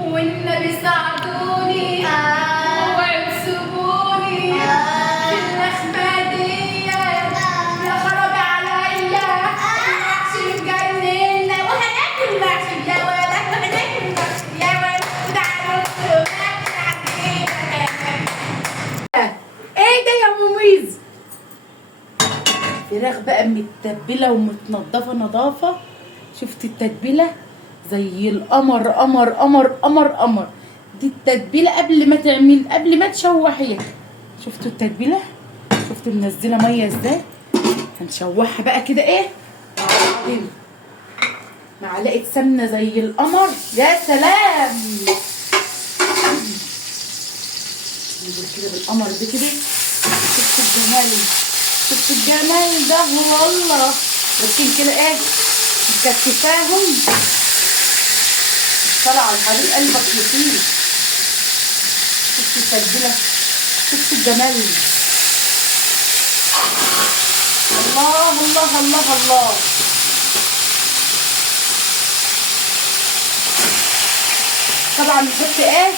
والنبي ساعدوني وانسبوني في اللخمادية يا خرابي عليا المحشي مجننا وهناكل محشي يا ولد وهناكل محشي يا ولد وتعالوا ايه ده يا مميز؟ فراخ بقى متبله ومتنضفه نظافه. شفت التتبيله زي القمر قمر قمر قمر قمر. دي التتبيله قبل ما تشوحيها. شفتوا التتبيله؟ شفتوا منزله ميه ازاي؟ هنشوحها بقى كده ايه؟ معلقه سمنه زي القمر. يا سلام. ننزل كده بالقمر ده كده. شفتوا الجمال؟ شفتوا الجمال ده والله. لكن كده ايه؟ مكتفاهم. طلع على الحريق قلبك يطير. شفتوا التتبيله؟ شفتوا الجمال؟ الله الله الله الله. طبعا نحط ايه؟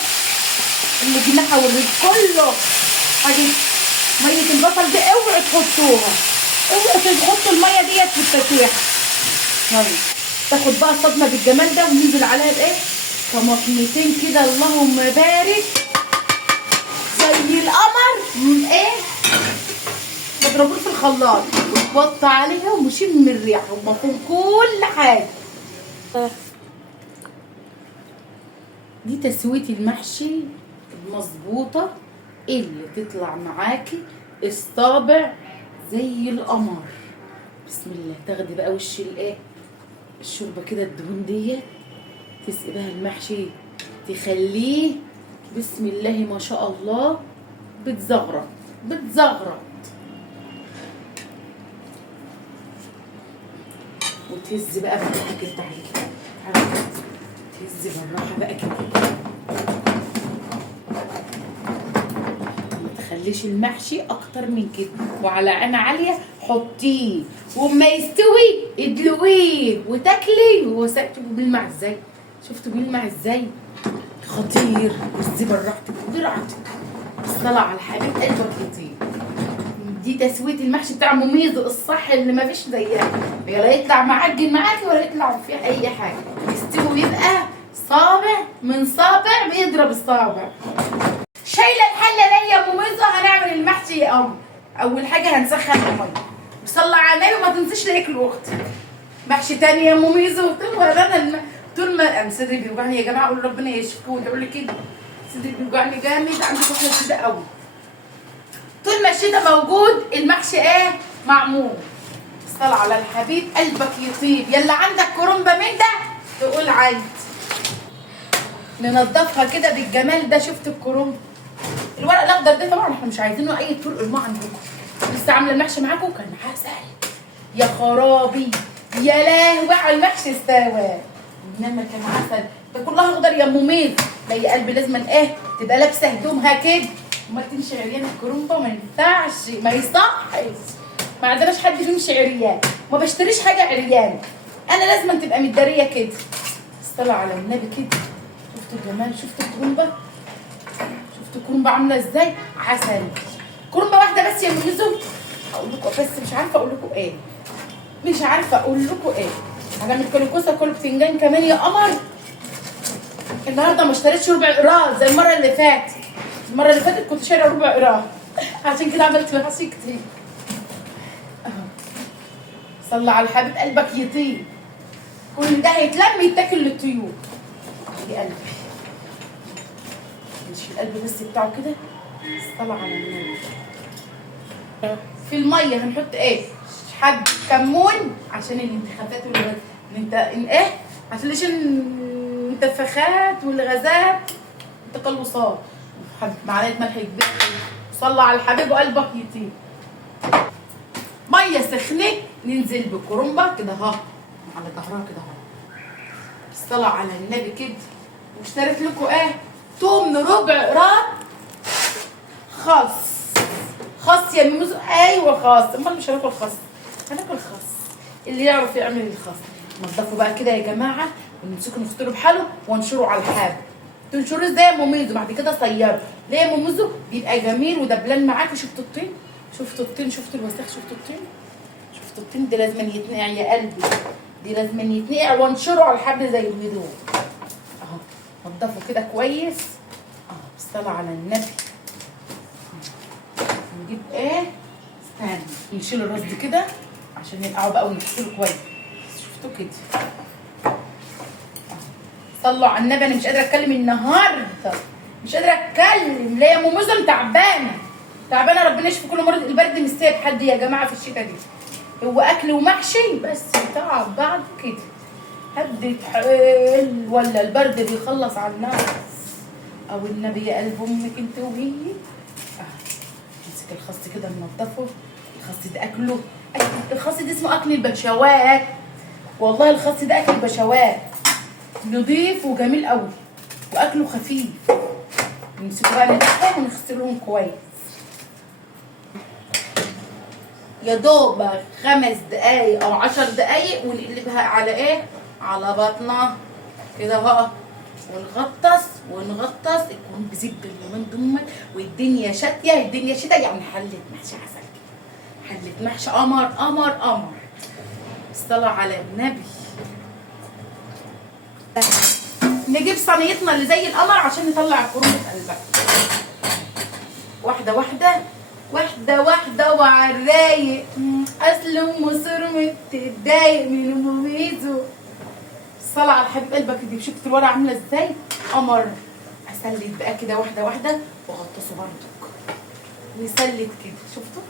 اللي جناحه والريد كله حاجه. ميه البصل دي اوعوا تحطوها، اوعوا تحطوا الميه ديت في التسويح. طيب تاخد بقى صدمه بالجمال ده وننزل عليها بايه؟ طماطمتين كده اللهم بارك زي القمر. ايه؟ تضربوه في الخلاط وتوطي عليهم وشم الريحه ومفهوم كل حاجه. دي تسويه المحشي المظبوطه اللي تطلع معاكي الصابع زي القمر. بسم الله. تاخدي بقى وش الايه؟ الشوربه كده الدهون ديت تسقي بها المحشي تخليه بسم الله ما شاء الله بتزغرط بتزغرط. وتهزي بقى بالراحه كده. تعالي تهزي بالراحه بقى كده. خليش المحشي اكتر من كده وعلى عين عاليه حطيه وما يستوي ادلقيه وتاكلي وهو ساكت. بيلمع ازاي؟ شفتوا بيلمع ازاي؟ خطير. بس براحتك براحتك. الصلاة على الحبيب قلبك يطير. دي تسويه المحشي بتاع مميز الصح اللي ما فيش زيها. ولا يطلع معجن معاكي ولا يطلع فيه اي حاجه. يستوي ويبقى صابع من صابع بيضرب الصابع. شايله الحله دي يا مميزه. هنعمل المحشي يا قمر. اول حاجه هنسخن الميه وصلي على النبي وما تنسيش ليك الوقت. محشي تاني يا مميزه. طول ما صدري بيوجعني يا جماعه. اقول ربنا يشفيكم وتقول لي كده. صدري بيوجعني جامد. عندي كحه شديده قوي. طول ما الشتا موجود المحشي ايه؟ معمول. صل على الحبيب قلبك يطيب. يلا عندك كرنبه من ده تقول عندي. ننضفها كده بالجمال ده. شفت الكرنب؟ الورق الاخضر ده طبعا احنا مش عايزينه اي طرق الماء عندكم. لسه عامله المحشي معاكم كان عسل. يا خرابي يا لهوي على المحشي استوى. انما كان عسل. ده كلها اخضر يا مميز. لا يا قلبي لازم ايه؟ تبقى لابسه هدومها كده. امال تمشي عريانه الكرنبه؟ ما ينفعش ما يصحش. ما عندناش حد بيمشي عريان. ما بشتريش حاجه عريان. انا لازم تبقى متداريه كده. الصلاه على النبي كده. شفتوا الجمال؟ شفتوا الكرنبه؟ شفتوا الكرنبه عامله ازاي؟ عسل. كرنبه واحده بس يا ميزو. اقول لكم بس مش عارفه اقول لكم ايه. مش عارفه اقول لكم ايه. هنعمل كلكوسه كل بتنجان كمان يا قمر. النهارده ما اشتريتش ربع قراص زي المره اللي فاتت. المره اللي فاتت كنت شاريه ربع قراص عشان كده عملت محشي كتير. صلى على الحبيب قلبك يطيب. كل ده هيتلم يتاكل للطيور. يا قلبي نشيل القلب بس بتاعه كده. الصلاة على النبي. في الميه هنحط ايه؟ حب كمون عشان الانتخابات ايه؟ عشان ليش الانتفاخات والغازات والتقلصات. معلقه ملح كبيره. صلى على الحبيب وقلبك يطيب. ميه سخنه ننزل بالكرنبه كده اهو على ظهرها كده اهو. الصلاه على النبي كده. واشتريت لكم ايه؟ توم ربع قراط. خس يا ميموز. ايوه خس. امال مش هناكل خس؟ هناكل خس. اللي يعرف يعمل الخس. نضفوا بقى كده يا جماعه ونمسكوا نفطروا بحاله ونشروا على الحاب. تنشروه زي موميزو، بعد كده صيره زي موميزو بيبقى جميل ودبلان معاكي. شفتوا الطين؟ شفتوا الطين؟ شفتوا الوساخ؟ شفتوا الطين؟ شفتوا الطين؟ ده لازم يتنقع يا قلبي، دي لازم يتنقع وانشره على الحبل زي الهدوم اهو. نضفه كده كويس اهو بالصلاه على النبي. نجيب ايه؟ استنى نشيل الراس دي كده عشان ينقعوا بقى ونغسله كويس. شفتوا كده؟ صلوا على النبي. انا مش قادره اتكلم النهارده، مش قادره اتكلم ليه يا ام مزن؟ تعبانه تعبانه، ربنا يشفي كل مرض. البرد مش سايب حد يا جماعه في الشتاء دي، هو اكل ومحشي بس تعب بعد كده. هدت حيل ولا البرد بيخلص على الناس؟ او النبي يا قلب امك انت وهي. امسك الخس كده ننضفه. الخس ده اكله، الخس ده اسمه اكل البشوات، والله الخس ده اكل البشوات، نضيف وجميل قوي واكله خفيف. نمسكه بقى نفتحهم ونغسلهم كويس. يا دوب 5 دقايق او 10 دقايق ونقلبها على ايه؟ على بطنها كده اهو، ونغطس ونغطس. يكون بزبده اليومين دول والدنيا شاتيه، الدنيا شتاء يعني حله محشي عسل، حله محشي قمر قمر قمر. الصلاه على النبي. نجيب صينيتنا اللي زي القمر عشان نطلع القرون في قلبها. واحده واحده واحده واحده وعلى الرايق. اصل ام صرمت تتضايق من ام ميزو. الصلاه على حبيب قلبك دي. شفت الورقه عامله ازاي؟ قمر. اسلت بقى كده واحده واحده واغطسه برضك ويسلت كده. شفتوا؟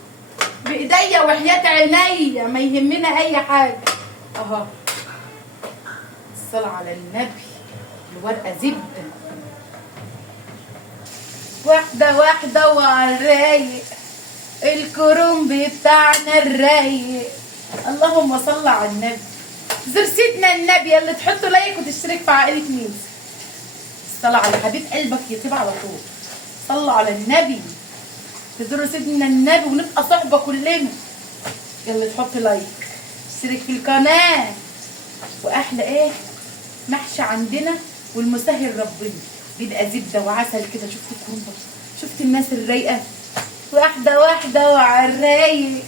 بايديا وحياه عينيا ما يهمنا اي حاجه اهو. الصلاه على النبي. الورقه زبده. واحده واحده وعلى الرايق، الكرنب بتاعنا الرايق. اللهم صل على النبي. زر سيدنا النبي اللي تحطوا لايك وتشترك في عائله ميزو. الصلاة على حبيب قلبك يطيب على طول. صلوا على النبي. تزوروا سيدنا النبي ونبقى صحبه كلنا. يلا تحط لايك، اشترك في القناه. واحلى ايه؟ محشي عندنا والمسهل ربنا بيبقى زبده وعسل كده. شفت الكرنب؟ شفت الناس الرايقه؟ واحده واحده وعلى الرايق،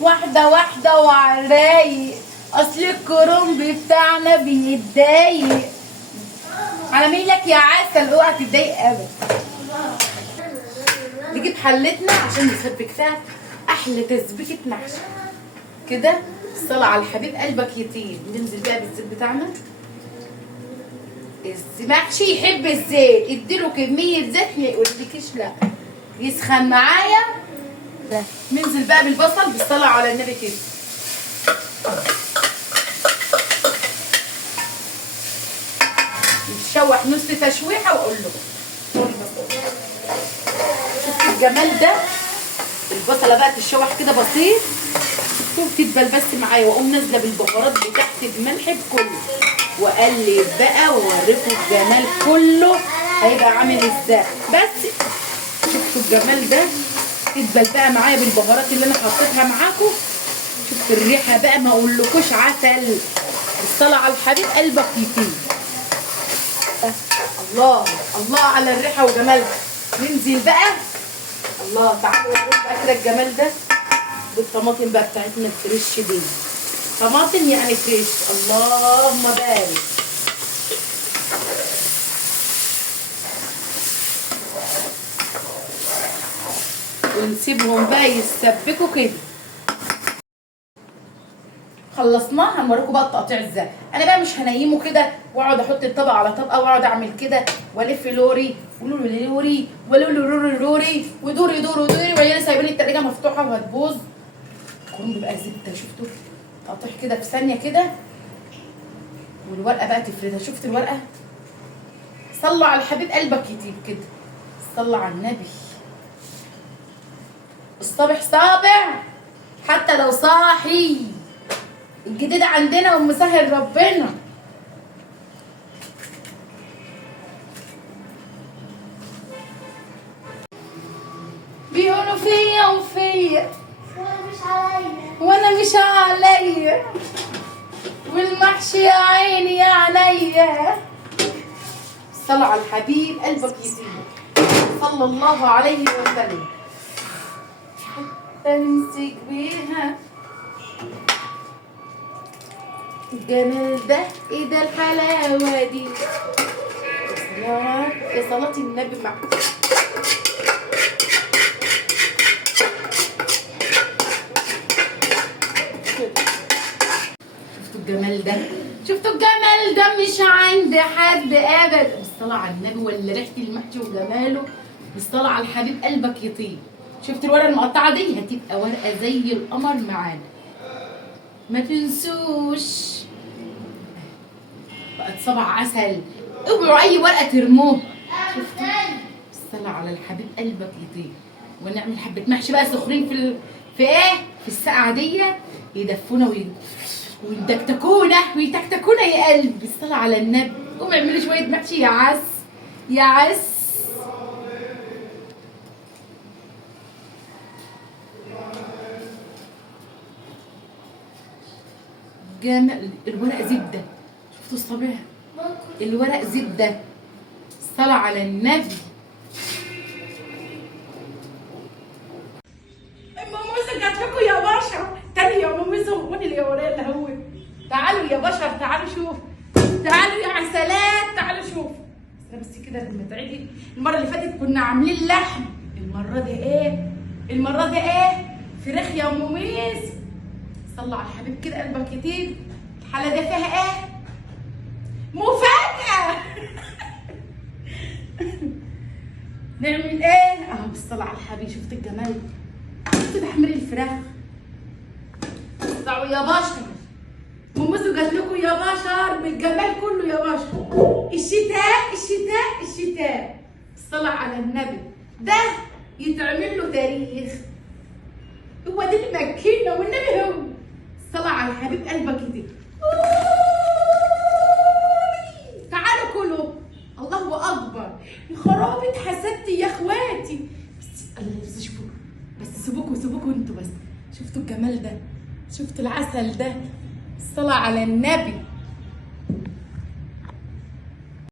واحده واحده وعلى الرايق. اصل الكرنب بتاعنا بيتضايق. على ميلك يا عسل، اوعى تتضايق ابدا. نجيب حلتنا عشان نسبك فيها احلى تسبيكه محشي كده. الصلاه على الحبيب قلبك يطيب. ننزل بقى بالزيت بتاعنا. المحشي يحب الزيت، اديله كميه زيت ما يقولكيش لا. يسخن معايا. ننزل بقى بالبصل بالصلاه على النبي كده. يتشوح نص تشويحه واقول له شفت الجمال ده؟ البصله بقى تتشوح كده بسيط وتدبل بس معايا، واقوم نازله بالبهارات بتاعتي بملح بكله واقلب بقى واوريكم الجمال كله هيبقى عامل ازاي. بس شفتوا الجمال ده؟ تدبل بقى معايا بالبهارات اللي انا حطيتها معاكم. شفتوا الريحه بقى؟ ما اقولكوش عسل. الصلاه على الحبيب قلبك يطيب. الله الله على الريحه وجمالها. ننزل بقى. الله تعالوا نقول بقى كده الجمال ده بالطماطم بقى بتاعتنا الفريش دي. طماطم يعني فريش. اللهم بارك. ونسيبهم بقى يتسبكوا كده. خلصناه. هنوريكم بقى التقطيع ازاي. انا بقى مش هنيمه كده واقعد احط الطبق على طبقه واقعد اعمل كده والف لوري ولولي لوري ولولي لوري ودوري دوري دوري وعيالي سايبين التلاجه مفتوحه وهتبوظ. الكرنب بيبقى زبده. شفتوا؟ تقطيع كده في ثانيه كده. والورقه بقى تفردها. شفت الورقه؟ صلوا على الحبيب قلبك يطيب كده. صلوا على النبي. الصبح صابع حتى لو صاحي. الجديد عندنا ومسهل ربنا. بيقولوا فيا وفيا وانا مش عليا، والمحشي يا عيني يا عينيا. الصلاة على الحبيب قلبك يطيب صلى الله عليه وسلم. حتى نمسك بيها الجمال ده، ايه ده الحلاوة دي. يا صلاة النبي مع شفتوا الجمال ده؟ شفتوا الجمال ده مش عند حد ابدا. بالصلاة على النبي ولا ريحة المحشي وجماله. بالصلاة على الحبيب قلبك يطيب. شفت الورقة المقطعة دي؟ هتبقى ورقة زي القمر معانا. ما تنسوش بقت صبع عسل. اوعوا اي ورقة ترموها. شفتوا؟ بالصلاة على الحبيب قلبك يطيب. ونعمل حبة محشي بقى سخرين في ايه؟ في الساعة دي يدفونا ويتكتكونا يا قلب. بالصلاة على النبي. قوم اعملي شوية محشي يا عس يا عس. جمال الورق زبدة. شفتوا الصبع؟ الورق زبدة. الصلاة على النبي. ماموسة جات لكم يا بشر تاني يا ماموسة. ومني اللي ورايا اللي هو. تعالوا يا بشر تعالوا شوف. تعالوا يا عسلات تعالوا شوف. بس كده لما تعيدي المرة اللي فاتت كنا عاملين لحم. المرة دي ايه؟ المرة دي ايه؟ فراخ يا ماميس. صلى على الحبيب كده قلبك يطيب. الحالة دي فيها ايه؟ مفاجأة. نعمل ايه؟ اهو بالصلاة على الحبيب. شفت الجمال؟ شفت تحمير الفراخ؟ طلعوا يا بشر. ماموسو جات لكم يا بشر بالجمال كله يا بشر. الشتاء الشتاء الشتاء. الصلاة على النبي. ده يتعمل له تاريخ. هو ده اللي مكينا والنبي هو. الصلاة على الحبيب قلبك يطيب. تعالوا كلوا. الله اكبر. يا خرابي اتحسدت يا اخواتي. بس شوفوا بس سيبوكوا انتوا بس. شفتوا الجمال ده؟ شفتوا العسل ده؟ الصلاة على النبي.